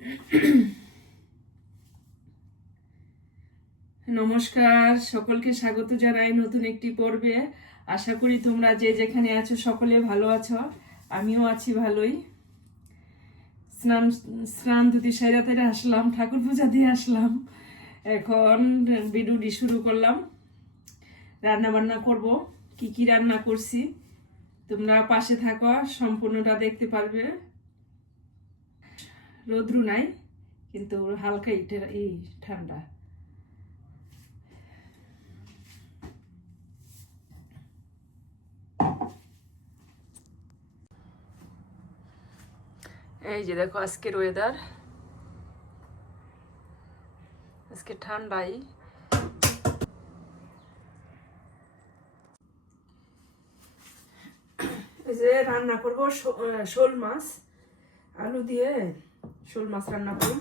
নমস্কার, সকলকে স্বাগত জানাই নতুন একটি পর্বে। আশা করি তোমরা যে যেখানে আছো সকলে ভালো আছো, আমিও আছি ভালোই। স্নান স্নান ধুতি সাইরাতে আসলাম, ঠাকুর পূজা দিয়ে আসলাম। এখন বিডুডি শুরু করলাম। রান্না বান্না করব, কি কি রান্না করছি, তোমরা পাশে থাকো, সম্পূর্ণটা দেখতে পারবে। রোদ্রু নাই কিন্তু হালকা ইটের এই ঠান্ডা। এই যে দেখো আজকের ওয়েদার আজকে ঠান্ডাই। এই যে রান্না করব শোল মাছ আলু দিয়ে। শোল মাছ রান্না করব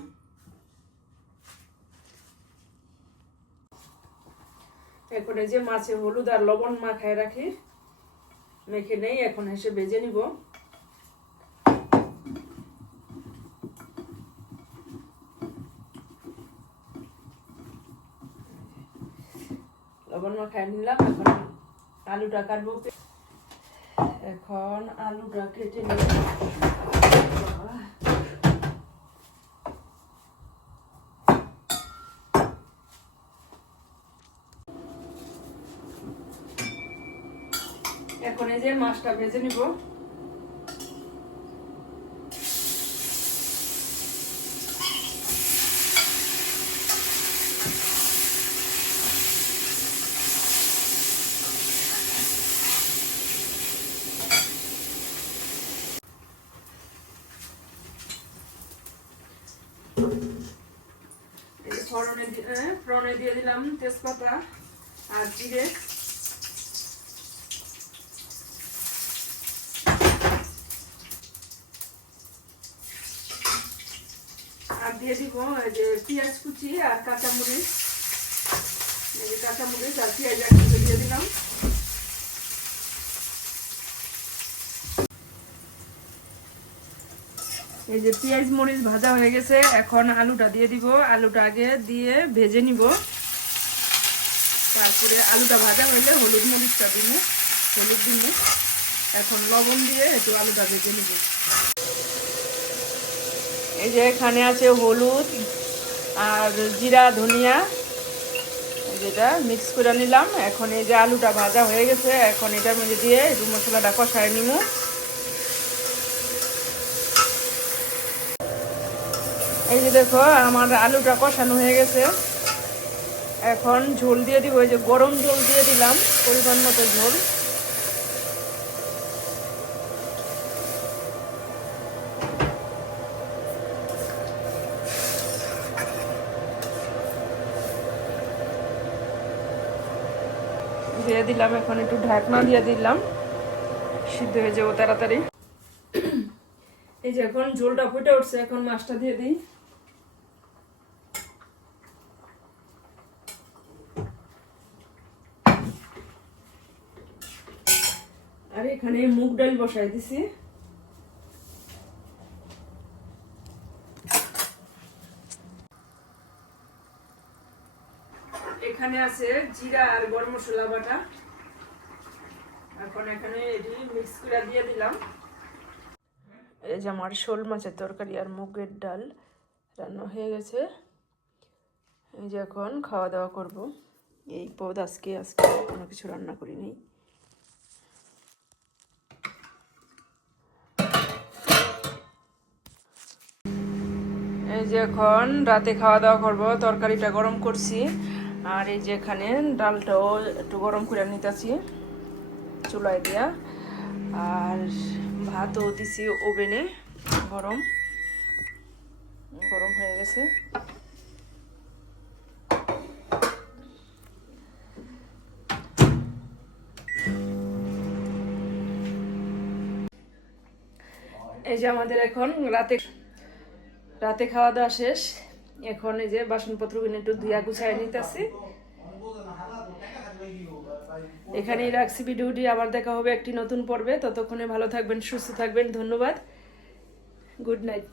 এখন এই যে মাছে হলুদ আর লবণ মাখায় রাখি, মেখে নেই, এখন এসে বেজে নিব। লবণ মাখায় নিলাম, এখন আলুটা কাটবো। এখন আলুটা কেটে নিব এখন এই যে মাছটা ভেজে নিব। ফোড়নে দিয়ে দিলাম তেজপাতা আর জিরে। দিয়ে দিব যে পেঁয়াজ কুচি আর কাঁচামরিচ। কাঁচামরিচ আর পেঁয়াজ একসাথে দিয়ে দিলাম। এই যে পেঁয়াজ মরিচ ভাজা হয়ে গেছে, এখন আলুটা দিয়ে দিব। আলুটা আগে দিয়ে ভেজে নিব। তারপরে আলুটা ভাজা হইলে হলুদ মরিচটা দিব, হলুদ দিব। এখন লবণ দিয়ে একটু আলুটা ভেজে নিব। এই যে এখানে আছে হলুদ আর জিরা, ধনিয়া। যেটা মিক্স করে নিলাম। এখন এই যে আলুটা ভাজা হয়ে গেছে, এখন এটার মধ্যে দিয়ে একটু মশলাটা কষায় নিব। এই যে দেখো, আমার আলুটা কষানো হয়ে গেছে। এখন ঝোল দিয়ে দিব, এই যে গরম ঝোল দিয়ে দিলাম, পরিমাণ মতো ঝোল। দিয়ে দিলাম, এখন একটু ঢাকনা দিয়ে দিলাম। সিদ্ধ হয়ে যাব তাড়াতাড়ি। এই যে এখন ঝোলটা ফুটে উঠছে, এখন মাছটা দিয়ে দিই। আর এখানে মুগ ডাল বসাই দিছি। এখানে আছে জিরা আর গরম মশলা বাটা। এখন এখানে এটি মিক্স করে দিয়ে দিলাম। এই যে আমার শোল মাছের তরকারি আর মুগের ডাল রান্না হয়ে গেছে। এই যে এখন খাওয়া দাওয়া করব। এই পদ আজকে আজকে কোনো কিছু রান্না করিনি এই যে এখন রাতে খাওয়া দাওয়া করব। তরকারিটা গরম করছি। আর এই যে এখানে ডালটাও একটু গরম করে নিতেছি, চুলায় দিয়া। আর ভাতও দিছি ওভেনে, গরম। গরম হয়ে গেছে। এই যে আমাদের এখন রাতে রাতে খাওয়া দাওয়া শেষ। এখন এই যে বাসনপত্রগুলো একটু ধুয়া গুছাই নিতেছি। এখানেই রাখছি ভিডিওটি, আবার দেখা হবে একটি নতুন পর্বে। ততক্ষণে ভালো থাকবেন, সুস্থ থাকবেন, ধন্যবাদ। Good night.